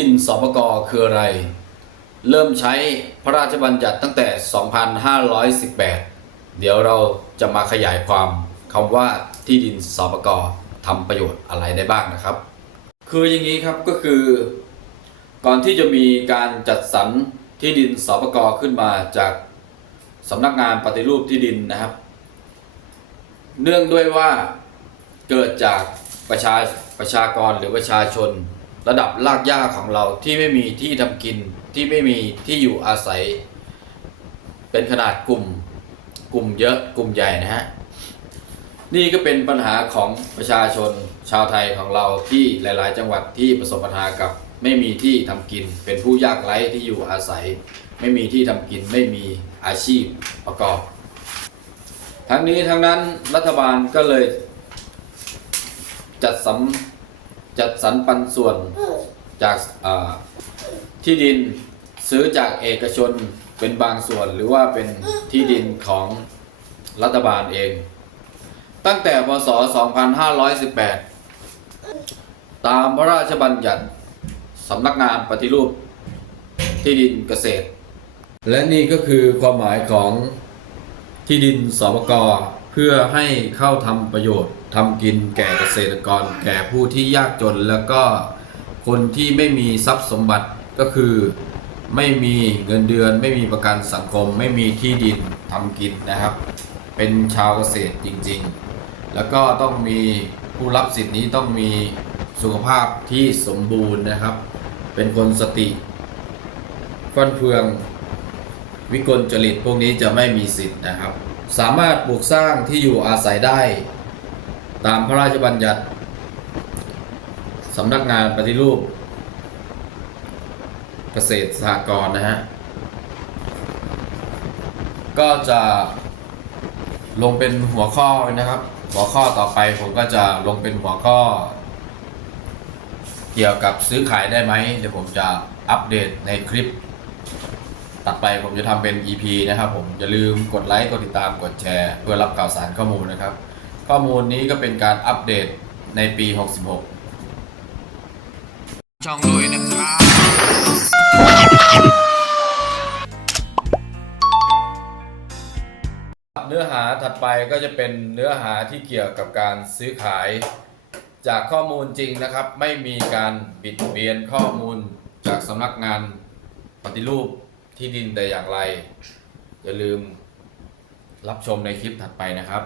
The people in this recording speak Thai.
ดินสปกคืออะไร เริ่มใช้พระราชบัญญัติตั้งแต่ 2518 เดี๋ยวเราจะมาขยายความคำว่าที่ดินสปกทำประโยชน์อะไรได้บ้างนะครับ คืออย่างนี้ครับก็คือ ก่อนที่จะมีการจัดสรรที่ดินสปกขึ้นมาจากสำนักงานปฏิรูปที่ดินนะครับ เนื่องด้วยว่าเกิดจากประชาประชากรหรือประชาชน ระดับรากหญ้าของเราที่ไม่มีที่ทำกินที่ไม่มีที่อยู่อาศัย เป็นขนาดกลุ่มกลุ่มเยอะกลุ่มใหญ่นะฮะนี่ก็เป็นปัญหาของประชาชนชาวไทยของเราที่หลาย ๆ จังหวัดที่ประสบปัญหากับไม่มีที่ทำกิน เป็นผู้ยากไร้ที่อยู่อาศัย ไม่มีที่ทำกินไม่มีอาชีพประกอบ ทั้งนี้ทั้งนั้นรัฐบาลก็เลยจัดสรร จัดสรรปันส่วนจากที่ดินซื้อจากเอกชนเป็นบางส่วนหรือว่าเป็นที่ดินของรัฐบาลเอง ตั้งแต่พศ 2518 ตามพระราชบัญญัติสำนักงานปฏิรูปที่ดินเกษตร และนี่ก็คือความหมายของที่ดินสปกเพื่อให้เข้าทำประโยชน์ ทำกินแก่เกษตรกร แก่ผู้ที่ยากจน แล้วก็คนที่ไม่มีทรัพย์สมบัติก็คือ ไม่มีเงินเดือน ไม่มีประกันสังคม ไม่มีที่ดินทำกินนะครับ เป็นชาวเกษตรจริงๆ แล้วก็ต้องมีผู้รับสิทธิ์นี้ต้องมีสุขภาพที่สมบูรณ์นะครับ เป็นคนสติฟันเฟืองวิกลจริตพวกนี้จะไม่มีสิทธิ์นะครับ สามารถปลูกสร้างที่อยู่อาศัยได้ ตามพระราชบัญญัติสำนักงานปฏิรูป เกษตรสหกรณ์นะฮะ ก็จะลงเป็นหัวข้อนะครับ หัวข้อต่อไปผมก็จะลงเป็นหัวข้อ เกี่ยวกับซื้อขายได้ไหมเดี๋ยวผมจะอัปเดตในคลิปตัดไปผมจะทำเป็น EP นะครับผมอย่าลืมกดไลค์ กดติดตามกดแชร์ เพื่อรับข่าวสารข้อมูลนะครับ ข้อมูลนี้ก็เป็นการอัปเดตในปี 66 ช่องด้วยนะครับเนื้อหาถัดไปก็จะเป็นเนื้อหาที่เกี่ยวกับการซื้อขาย จากข้อมูลจริงนะครับ ไม่มีการบิดเบียนข้อมูลจากสำนักงานปฏิรูปที่ดินแต่อย่างไร อย่าลืมรับชมในคลิปถัดไปนะครับ